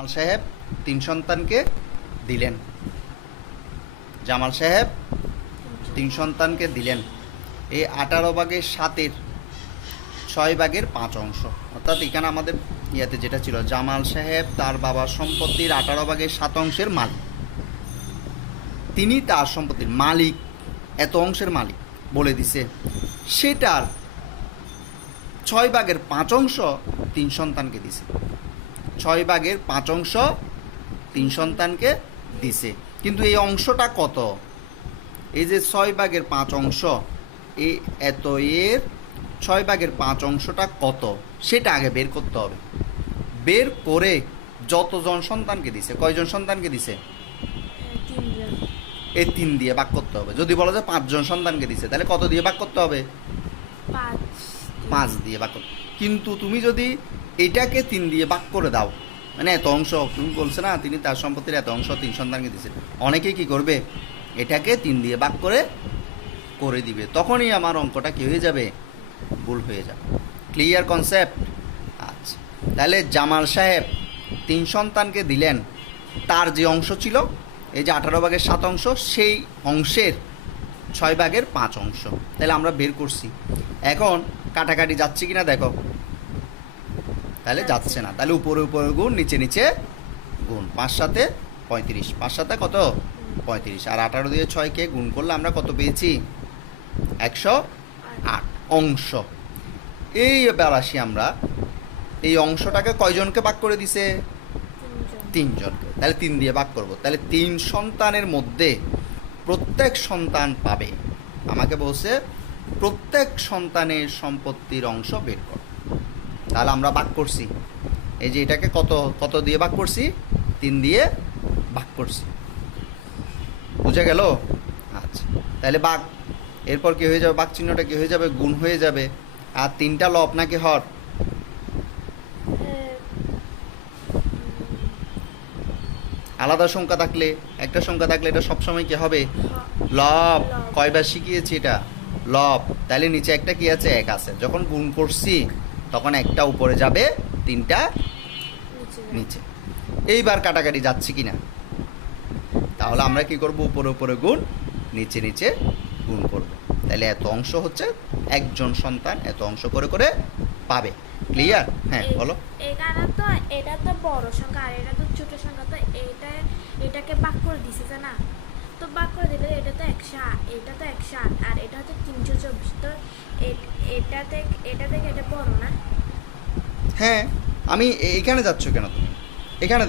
জামাল সাহেব 3 সন্তানকে দিলেন। জামাল সাহেব 3 সন্তানকে দিলেন। এই 18 ভাগের 7-এর 6 ভাগের 5 অংশ, অর্থাৎ এখানে আমাদের ইয়াতে যেটা ছিল, জামাল সাহেব তার বাবার সম্পত্তির 18 ভাগের 7 অংশের মালিক। তিনি তার সম্পত্তির মালিক, এত অংশের মালিক বলে দিছে। সেটার 6 ভাগের 5 অংশ 3 সন্তানকে দিছে। 6 ভাগের 5 অংশ 3 সন্তানকে দিছে। কিন্তু এই অংশটা কত? এই যে 6 ভাগের 5 অংশ, এই এত এর 6 ভাগের 5 অংশটা কত সেটা আগে বের করতে হবে। বের করে যতজন সন্তানকে দিছে, কয়জন সন্তানকে দিছে, এই 3 দিয়ে ভাগ করতে হবে। যদি বলা যায় 5 জন সন্তানকে দিছে, তাহলে কত দিয়ে ভাগ করতে হবে? 5 দিয়ে ভাগ করতে। কিন্তু তুমি যদি এটাকে 3 দিয়ে ভাগ করে দাও, মানে এত অংশ, তুমি বলছে না তিনি তার সম্পত্তির এত অংশ 3 সন্তানকে দিছে, অনেকেই কি করবে, এটাকে 3 দিয়ে ভাগ করে দিবে। তখনই আমার অঙ্কটা কি হয়ে যাবে, ভুল হয়ে যাবে। Clear concept? আচ্ছা, তাহলে জামাল সাহেব 3 সন্তানকে দিলেন, তার যে অংশ ছিল এই যে 18 ভাগের 7 অংশ, সেই অংশের 6 ভাগের 5 অংশ, তাহলে আমরা বের করছি। এখন কাটাকাটি যাচ্ছে কিনা দেখো, তাহলে যাচ্ছে না। তাহলে উপরে উপরে গুণ, নিচে নিচে গুণ। 5 সাথে 35, 5 সাথে কত 35, আর 18 দিয়ে 6কে গুণ করলে আমরা কত পেয়েছি, 108 অংশ। এবার আসি আমরা, এই অংশটাকে কয়জনকে ভাগ করে দিছে, 3 জনকে। তাহলে 3 দিয়ে ভাগ করব। তাহলে 3 সন্তানের মধ্যে প্রত্যেক সন্তান পাবে, আমাকে বলছে প্রত্যেক সন্তানের সম্পত্তির অংশ বের কর। তাহলে আমরা ভাগ করছি, এই যে এটাকে কত দিয়ে ভাগ করছি, 3 দিয়ে ভাগ করছি। বুঝা গেল? আচ্ছা, তাহলে ভাগ, এরপর কি হয়ে যাবে, ভাগ চিহ্নটা কি হয়ে যাবে, গুণ হয়ে যাবে। আর 3টা লব নাকি হর? আলাদা সংখ্যা থাকলে, একটা সংখ্যা থাকলে এটা সবসময় কি হবে, লব। কয়বার শিখিয়েছি এটা, লব। তাহলে নিচে একটা কি আছে, 1 আছে। যখন গুণ করছি তখন একটা উপরে যাবে, 3টা নিচে। এইবার কাটাকাটি যাচ্ছে কিনা, তাহলে আমরা কি করব, উপরে উপরে গুণ, নিচে নিচে গুণ করব। তাহলে এত অংশ হচ্ছে একজন সন্তান এত অংশ করে করে পাবে। ক্লিয়ার? হ্যাঁ বলো। এটা তো বড় সংখ্যা আর এটা তো ছোট সংখ্যা, তো এটাকে ভাগ করে দিছে না, তো ভাগ করে দিলে এটা তো 108, এটা তো 108 আর এটা হচ্ছে 324। তো এটা থেকে এটা বড় না? হ্যাঁ, আমি এখানে যাচ্ছ কেন তুমি? এখানে